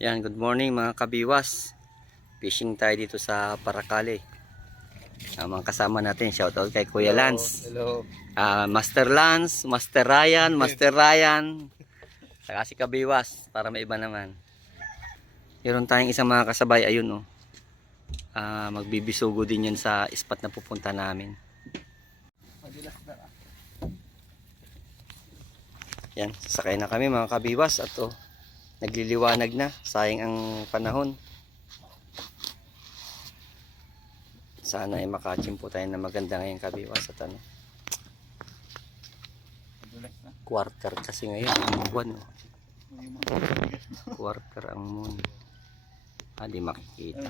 Yan, good morning mga kabiwas. Fishing tayo dito sa Paracale. Ah, mga kasama natin, shoutout kay Kuya Lance. Hello. Ah, Master Lance, Master Ryan, Master Ryan. Saka si Kabiwas, para may iba naman. Meron tayong isang mga kasabay, ayun oh. Ah, magbibisugo din yan sa spot na pupunta namin. Yan, sasakay na kami mga kabiwas at oh, nagliliwanag na. Sayang ang panahon. Sana ay makachimpo tayo na maganda ngayong kabiwas at ano. Quarter kasi ngayon, ang buwan. Oh. Quarter ang moon. Ah, di makikita.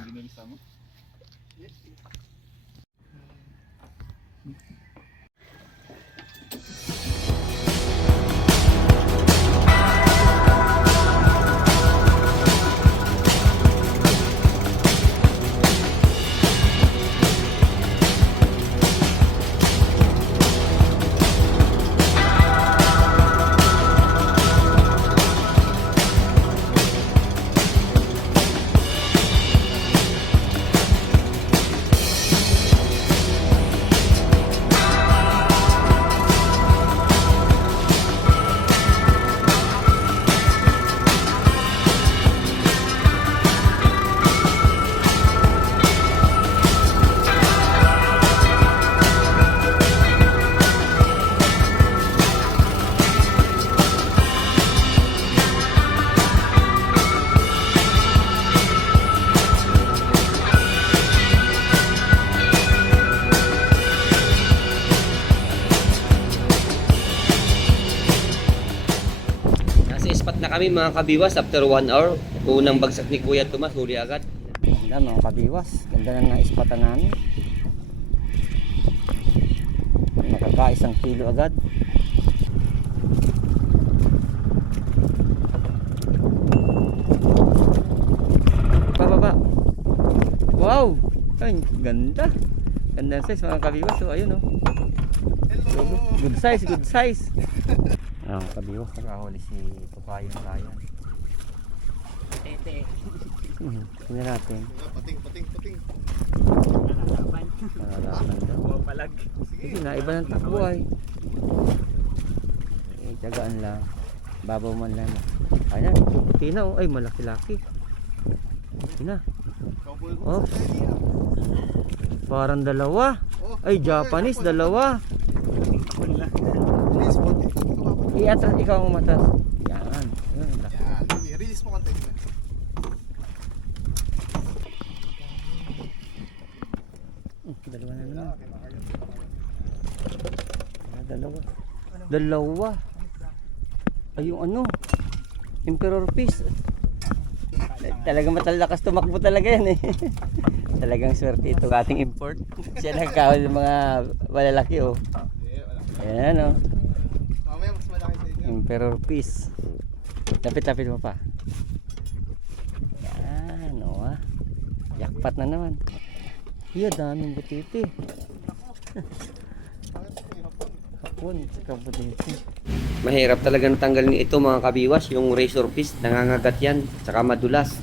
Kami mga kabiwas after 1 hour. Unang bagsak ni Kuya Tomas, huli agad. Ganda mga kabiwas. Ganda na ng spot namin. Nakakaisang kilo agad. Pababa. Wow! Ay, ganda. Ganda size mga kabiwas. So, ayun oh. Good size, good size. Ah, kabiwas nakahuli si Tupayong Ryan. Tete. Hmm, tingnan natin. Pating, pating, pating. Nalalaman daw. Buwa palag. Sige na, iba ng takbo ay. Eh, tiyagaan lang. Babaw man lang. Ayan, puti na oh. Ay, malaki-laki. Puti na. Oh, parang dalawa. Oh, Ay, Japanese, dalawa. Wala. Release mo. Iatras, ikaw ang matas. Yan. Yan, Release mo konti. Hmm, Dalawa na naman. Ah, Dalawa. Dalawa. Ay, yung ano? Emperor Peace. Talagang matalakas tumakbo talaga yan eh. Talagang swerte ito ating import. Siya nagkahol ng mga malalaki oh. Ayan oh. Mamaya mas malaki sa inyo. Emperor Peace. Lapit-lapit mo pa. Yan oh ah. Yakpat na naman. Iya, daming butiti. Hapon, saka butiti. Mahirap talaga natanggalin ito mga kabiwas, yung razor piece, nangangagat yan, saka madulas.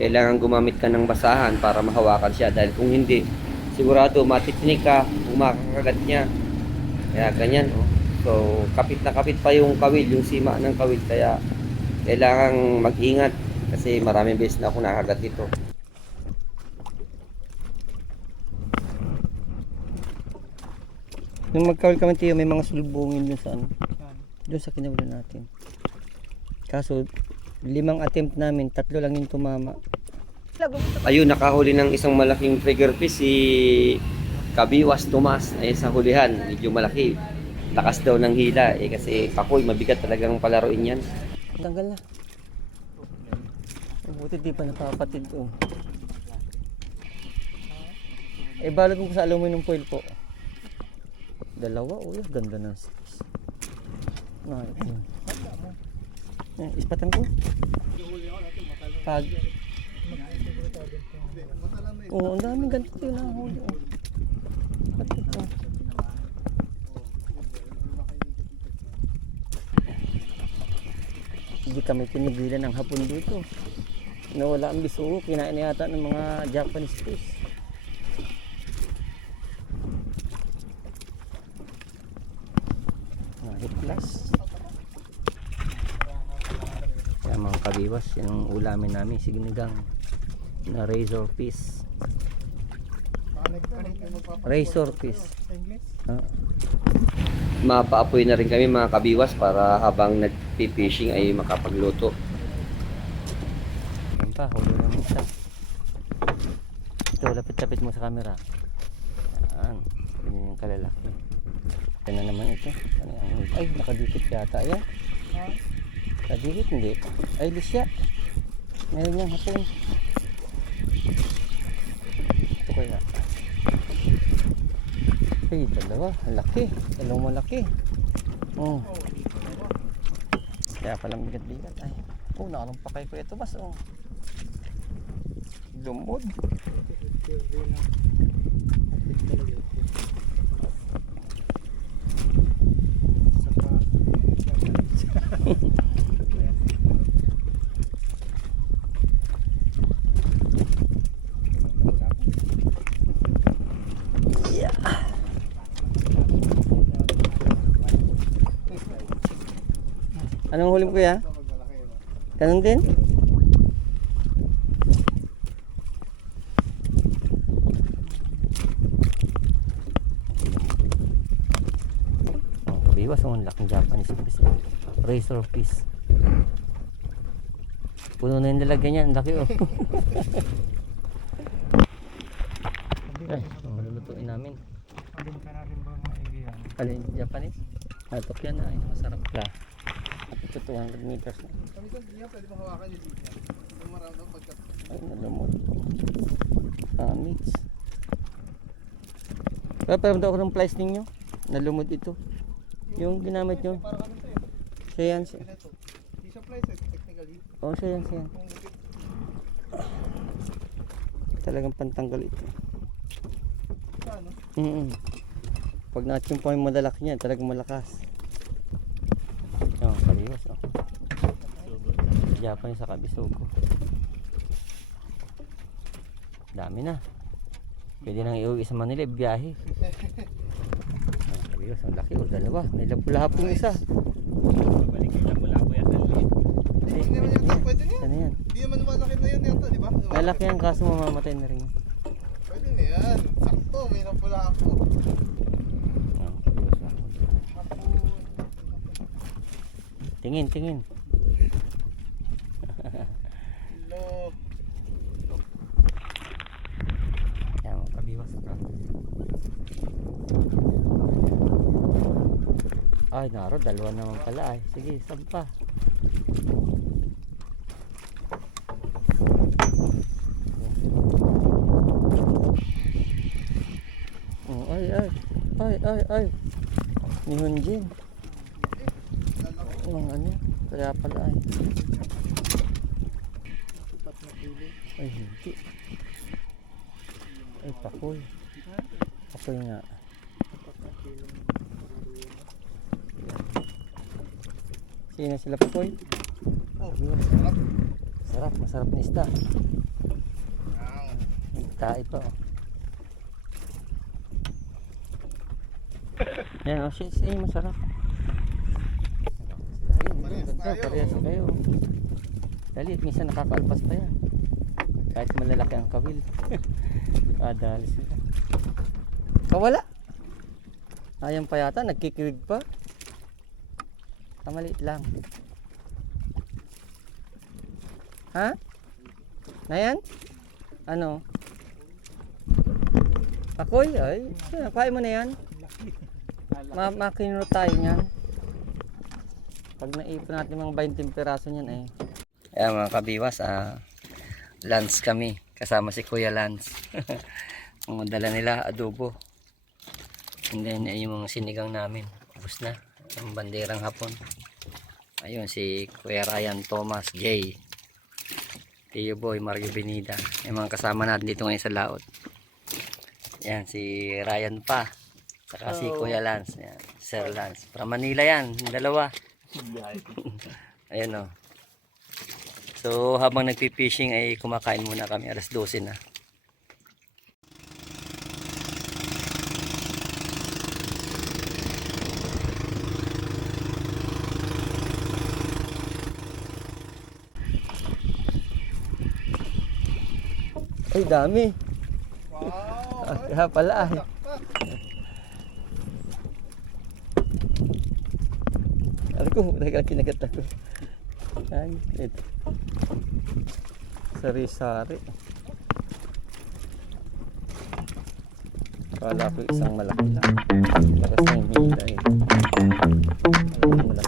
Kailangan gumamit ka ng basahan para mahawakan siya dahil kung hindi, sigurado matitnik ka kung niya. Kaya ganyan, oh. So, kapit na kapit pa yung kawil, yung sima ng kawil, kaya kailangang mag-ingat kasi maraming beses na ako nakagat dito. Nung magkawil kami tiyo, may mga sulbungin dun sa ano. Doon sa kinawalan natin. Kaso, limang attempt namin, tatlo lang yung tumama. Ayun, nakahuli ng isang malaking trigger fish si Kabiwas Tomas ay sa hulihan. Medyo malaki. Lakas daw ng hila eh kasi kakoy, mabigat talagang palaruin yan. Tanggal na. Buti di pa napapatid oh. Eh balot mo sa aluminum foil po. Dalawa, uy, ganda ng size. Ah, ito. Eh, ispatan ko. Pag... Oo, ang daming ganito din ang huli. Oh. Ba't ito? Kami pinigilan ng hapon dito. Nawala ang bisugo. Kinain na yata ng mga Japanese fish. Mahit plus. Kaya mga kabiwas, yan ang ulamin namin. Signigang na razor fish. Razor fish. Ah. Mapaapoy na rin kami mga kabiwas para habang nagpi-fishing ay makapagluto. Yan pa, huli lang isa. Ito, lapit-lapit mo sa camera. Yan. Ganyan yung kalalaki. Yan na naman ito. Ano yan? Ay, nakadikit yata yan. Nakadikit hindi. Ay, lisya. Meron yung hapon. Ito kaya. Ay, dalawa. Ang laki. Dalawang malaki. Oh. Kaya palang bigat-bigat. Ay. Oh, nakalumpakay ko ito mas. Oh. Lumod. Yeah. Anong huli mo kuya? Ganun din? Oh, kabiwas ang laking Japanese fish. Razor fish. Puno na yung lalagyan niya. Ang laki oh. Ay, oh, lulutuin namin. Alin, Japanese? Atok yan na. Ay, masarap ka. Ito 200 meters. Kami ko, hindi nga pwede mahawakan yung signal. Yung maramdaman pagka... Ay. Ah, meats. Kaya paramdam ako ng price ninyo. Nalumot ito. Yung ginamit nyo. Siya yan. Siya. Ito. Di siya technically. Oh, siya yan. Siya. Talagang pantanggal ito. Ano? Mm Pag na-chimpa yung madalaki niya, talagang malakas. Oh, kaliwas oh. Japan sa kabisugo. Dami na. Pwede nang iuwi sa Manila, biyahe. Ah, kaliwas, ang laki oh, dalawa. May lapu-lapong isa. Hindi naman yata, pwede na yan. Ano yan? Hindi naman malaki na yun yata, di ba? Malaki yan, kaso mamamatay na rin. yan. Pwede na yan. Sakto, may. Hapon. Tingin, tingin. Lo. Yan, mga kabiwas ka. Ay, naro, dalawa naman pala ay. Sige, sampa. Oh, ay, ay. Ay, ay, ay. Ni Hunjin. Oh, ano? Kaya pala ay. Ay, hindi. Ay, pakoy. Pakoy nga. Sino sila pakoy? Oh, sarap. Sarap, masarap na isda. Tae pa. Yan oh, siya, siya masarap. Ganda, parehas kayo. Dali, minsan nakakaalpas pa yan. Kahit malalaki ang kawil. Kadali sila. Kawala. Ayan pa yata, nagkikiwig pa. Kamaliit lang. Ha? Na yan? Ano? Akoy, ay. Kaya mo na yan. Ma makinuro tayo niyan. Pag naipon natin mga 20 piraso niyan eh. Ayan mga kabiwas, ah, Lance kami. Kasama si Kuya Lance. Ang dala nila, adobo. And then, yung mga sinigang namin. Ubus na. Ang banderang hapon. Ayun, si Kuya Ryan Thomas J. Tio Boy, Mario Benida. Yung mga kasama natin dito ngayon sa laot. Yan, si Ryan pa. Saka si Kuya Lance. Yan, Sir Lance. From Manila yan, dalawa. Ayan o. So habang nagpi-fishing ay kumakain muna kami alas 12 na. Ay dami. Wow! Ah, kaya pala ay. Alam ko, talaga kinagat ako. Ay, ito. Sari-sari. Kala ko isang malaki lang. Lakas ng hila eh. Malaki na.